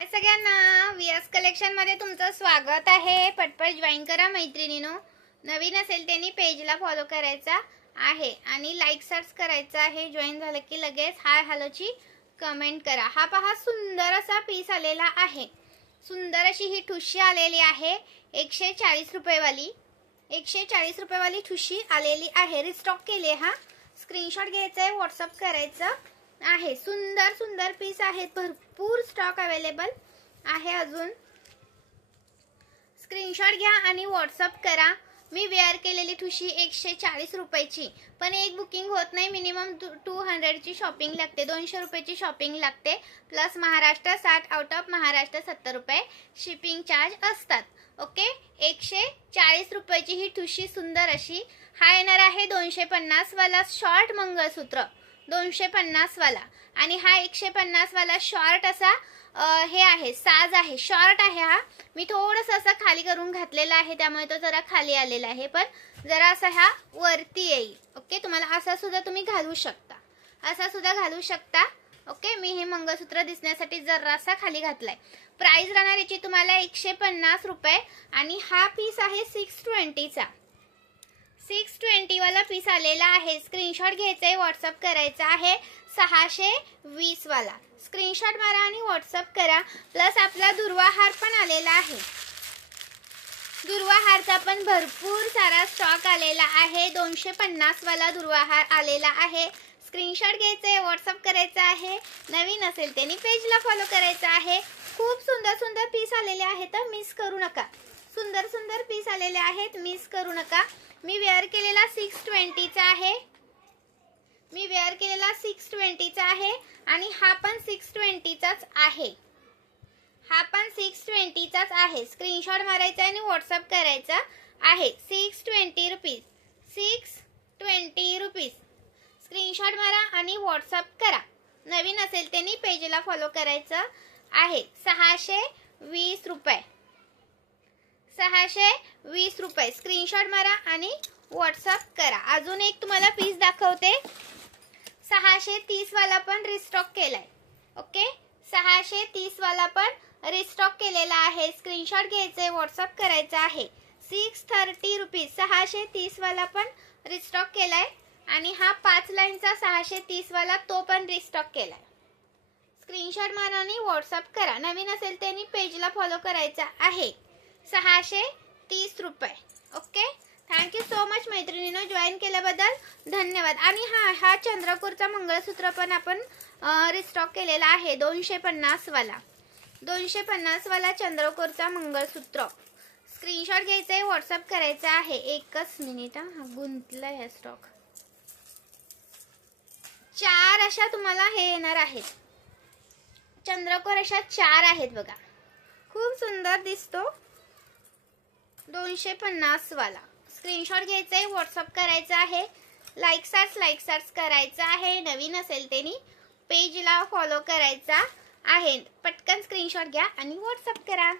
सगळ्यांना VS collection मध्ये तुमचं स्वागत आहे। पटपट जॉईन करा मैत्रिणींनो। नवीन असेल त्यांनी पेजला फॉलो करायचा आहे आणि लाईक सर्च करायचा आहे। जॉईन झालं की लगेच हाय हॅलो ची कमेंट करा। हा पहा सुंदर असा पीस आलेला आहे। सुंदर अशी ही ठुशी आलेली आहे 140 रुपये वाली। 140 रुपये वाली ठुशी आलेली आहे। रिस्टॉक केले हा। स्क्रीनशॉट घ्यायचा आहे, व्हॉट्सअप करायचं आहे। सुंदर सुंदर पीस आहेत, भरपूर स्टॉक अवेलेबल आहे अजून। स्क्रीनशॉट घ्या आणि व्हॉट्सअप करा। मी वेअर केलेली ठुशी 140 रुपयाची, पण एक बुकिंग होत नाही। मिनिमम 200 ची शॉपिंग लागते, 200 रुपयाची शॉपिंग लागते, plus Maharashtra 60, out of Maharashtra 70 रुपये शिपिंग चार्ज असतात। ओके, 140 रुपयाची ही ठुशी सुंदर अशी। हा येणार आहे 250 वाला शॉर्ट मंगळसूत्र, 250 वाला, आणि हा 150 वाला शॉर्ट असा हे आहे, साज आहे, शॉर्ट आहे हा। मी थोडंसं असं खाली करून घातलेला आहे, त्यामुळे तो जरा खाली आलेला आहे, पण जरा असा हा वरती येईल। ओके, तुम्हाला असा सुद्धा तुम्ही घालू शकता, असा सुद्धा घालू शकता। ओके, मी हे मंगळसूत्र दिसण्यासाठी जरासा खाली घातलाय। प्राइस राहणार याची तुम्हाला 150 रुपये, आणि हा पीस आहे 620 चा। 620 वाला पीस आलेला आहे। स्क्रीनशॉट घ्यायचा आहे, व्हॉट्सअप करायचा आहे। 620 वाला स्क्रीनशॉट मारा आणि व्हॉट्सअप करा। प्लस आपला दुर्वा हार पण आलेला आहे। दुर्वा हारचा पण भरपूर सारा स्टॉक आलेला आहे। 250 वाला दुर्वा हार आलेला आहे। स्क्रीनशॉट घ्यायचा आहे, व्हॉट्सअप करायचा आहे। नवीन असेल त्यांनी पेजला फॉलो करायचा आहे। खूप सुंदर सुंदर पीस आलेले आहेत, तर मिस करू नका। सुंदर सुंदर पीस आलेले आहेत, मिस करू नका। मी वेअर केलेला 620 चा आहे। मी वेअर केलेला 620 चा आहे, आणि हा पण 620 चाच आहे। हा पण 620 चाच आहे। स्क्रीनशॉट मारायचा आणि व्हॉट्सअप करायचा आहे। 620 रुपीस, 620 रुपीस। स्क्रीनशॉट मारा आणि व्हॉट्सअप करा। नवीन असेल त्यांनी पेजला फॉलो करायचं आहे। 620 रुपये, 620 रुपये। स्क्रीनशॉट मारा आणि व्हॉट्सअप करा। अजून एक तुम्हाला पीस दाखवते। 630 वाला पण रिस्टॉक केलाय। ओके, 630 वाला पण रिस्टॉक केलेला आहे। स्क्रीनशॉट घ्यायचे, व्हॉट्सअप करायचा आहे। 630 रुपीस, 630 वाला पण रिस्टॉक केलाय, आणि हा 5 लाईनचा 630 वाला तो पण रिस्टॉक केलाय। स्क्रीनशॉट मारा आणि व्हॉट्सअप करा। नवीन असेल त्यांनी पेजला फॉलो करायचा आहे। 630 रुपये। ओके, थँक्यू सो मच मैत्रिणींनो, जॉईन केल्याबद्दल धन्यवाद। आणि हा चंद्रकोरचा मंगळसूत्र पण आपण रिस्टॉक केलेला आहे। 250 वाला, 250 वाला चंद्रकोरचा मंगळसूत्र। स्क्रीनशॉट घ्यायचा आहे, व्हॉट्सअप करायचा आहे। एकच मिनिट, हा गुंतलाय हा स्टॉक। 4 अशा तुम्हाला हे येणार आहेत, चंद्रकोर अशा 4 आहेत बघा। खूप सुंदर दिसतो 250 वाला। स्क्रीनशॉट घ्यायचा आहे, व्हॉट्सअप करायचा आहे। लाईक सर्च करायचा आहे। नवीन असेल त्यांनी पेजला फॉलो करायचा आहे। पटकन स्क्रीनशॉट घ्या आणि व्हॉट्सअप करा।